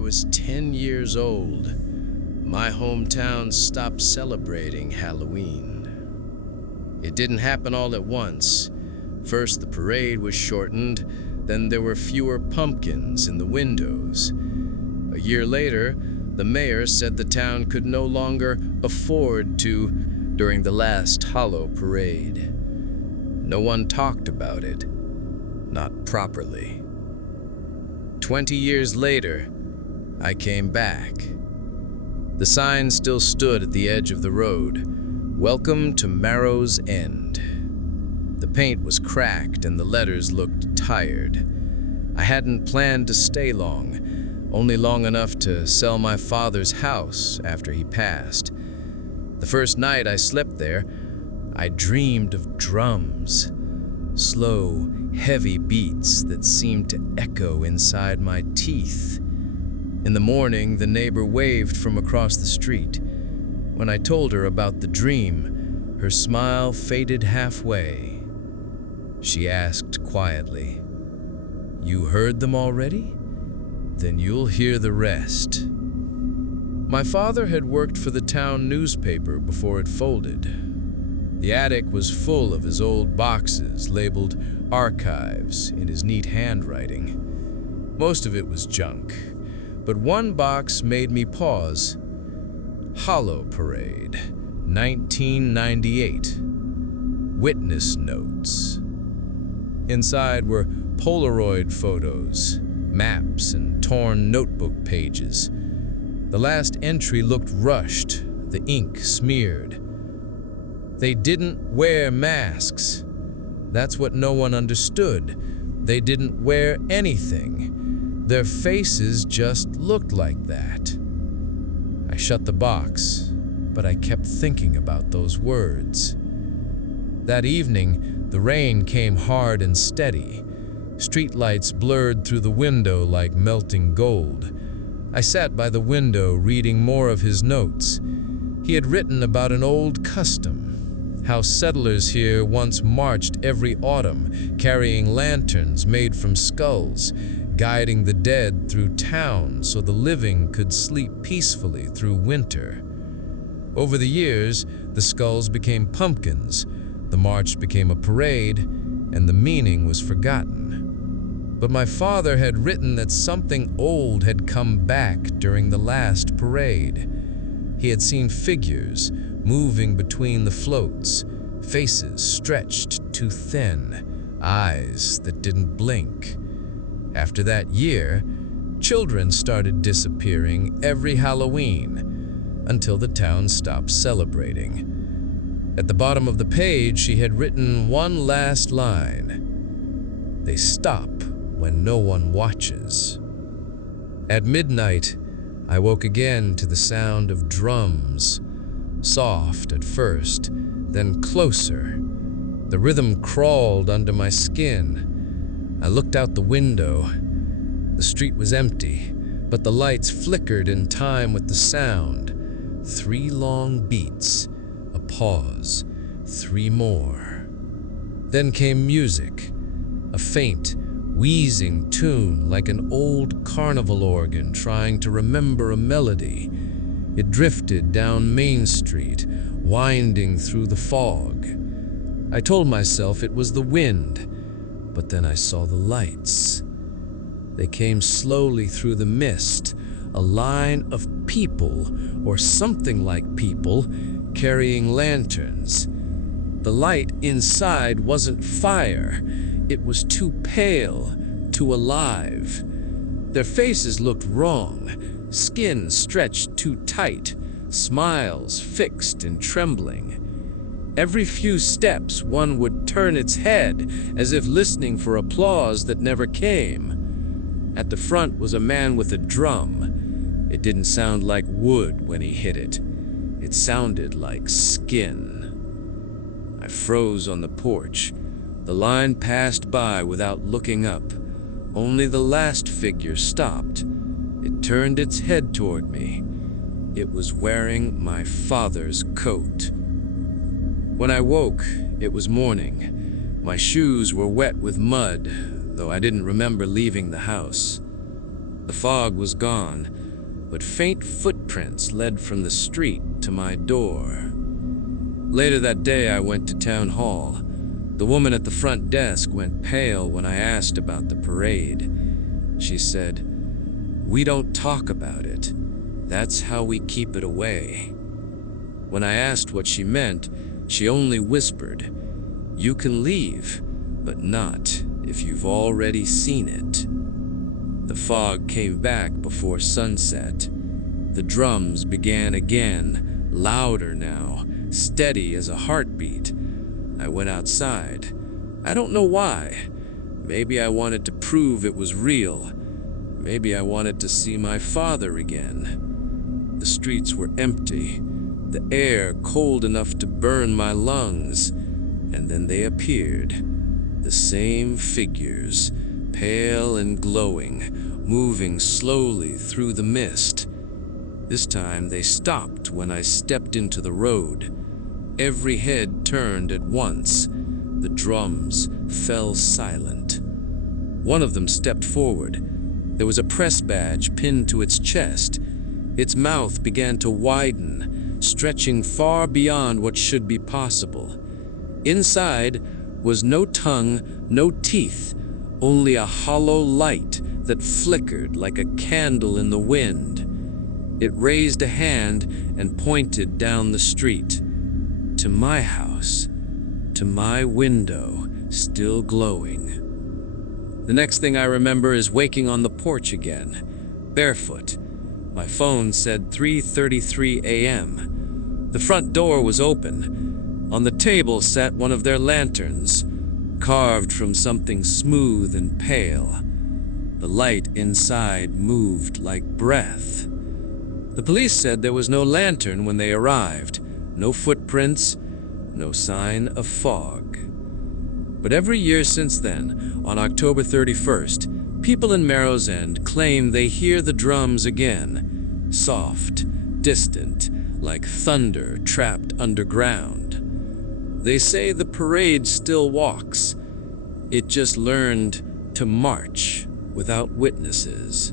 was 10 years old, my hometown stopped celebrating Halloween. It didn't happen all at once. First, the parade was shortened, then there were fewer pumpkins in the windows. A year later, the mayor said the town could no longer afford to during the last Hollow parade. No one talked about it, not properly. 20 years later, I came back. The sign still stood at the edge of the road, "Welcome to Marrow's End." The paint was cracked and the letters looked tired. I hadn't planned to stay long, only long enough to sell my father's house after he passed. The first night I slept there, I dreamed of drums, slow, heavy beats that seemed to echo inside my teeth. In the morning, the neighbor waved from across the street. When I told her about the dream, her smile faded halfway. She asked quietly, "You heard them already? Then you'll hear the rest." My father had worked for the town newspaper before it folded. The attic was full of his old boxes labeled archives in his neat handwriting. Most of it was junk, but one box made me pause. Hollow Parade, 1998. Witness notes. Inside were Polaroid photos, maps, and torn notebook pages. The last entry looked rushed, the ink smeared. They didn't wear masks. That's what no one understood. They didn't wear anything. Their faces just looked like that. I shut the box, but I kept thinking about those words. That evening, the rain came hard and steady. Streetlights blurred through the window like melting gold. I sat by the window reading more of his notes. He had written about an old custom, how settlers here once marched every autumn, carrying lanterns made from skulls, guiding the dead through town so the living could sleep peacefully through winter. Over the years, the skulls became pumpkins, the march became a parade, and the meaning was forgotten. But my father had written that something old had come back during the last parade. He had seen figures moving between the floats, faces stretched too thin, eyes that didn't blink. After that year, children started disappearing every Halloween until the town stopped celebrating. At the bottom of the page, she had written one last line: "They stop when no one watches." At midnight, I woke again to the sound of drums, soft at first, then closer. The rhythm crawled under my skin. I looked out the window. The street was empty, but the lights flickered in time with the sound. 3 long beats, a pause, 3 more. Then came music, a faint, wheezing tune like an old carnival organ trying to remember a melody. It drifted down Main Street, winding through the fog. I told myself it was the wind, but then I saw the lights. They came slowly through the mist, a line of people, or something like people, carrying lanterns. The light inside wasn't fire. It was too pale, too alive. Their faces looked wrong, skin stretched too tight, smiles fixed and trembling. Every few steps, one would turn its head, as if listening for applause that never came. At the front was a man with a drum. It didn't sound like wood when he hit it. It sounded like skin. I froze on the porch. The line passed by without looking up. Only the last figure stopped. It turned its head toward me. It was wearing my father's coat. When I woke, it was morning. My shoes were wet with mud, though I didn't remember leaving the house. The fog was gone, but faint footprints led from the street to my door. Later that day, I went to town hall. The woman at the front desk went pale when I asked about the parade. She said, "We don't talk about it. That's how we keep it away." When I asked what she meant, she only whispered, "You can leave, but not if you've already seen it." The fog came back before sunset. The drums began again, louder now, steady as a heartbeat. I went outside. I don't know why. Maybe I wanted to prove it was real. Maybe I wanted to see my father again. The streets were empty, the air cold enough to burn my lungs, and then they appeared. The same figures, pale and glowing, moving slowly through the mist. This time they stopped when I stepped into the road. Every head turned at once. The drums fell silent. One of them stepped forward. There was a press badge pinned to its chest. Its mouth began to widen, stretching far beyond what should be possible. Inside was no tongue, no teeth, only a hollow light that flickered like a candle in the wind. It raised a hand and pointed down the street. To my house, to my window, still glowing. The next thing I remember is waking on the porch again, barefoot. My phone said 3:33 a.m. The front door was open. On the table sat one of their lanterns, carved from something smooth and pale. The light inside moved like breath. The police said there was no lantern when they arrived, no footprints, no sign of fog. But every year since then, on October 31st, people in Marrow's End claim they hear the drums again, soft, distant, like thunder trapped underground. They say the parade still walks. It just learned to march without witnesses.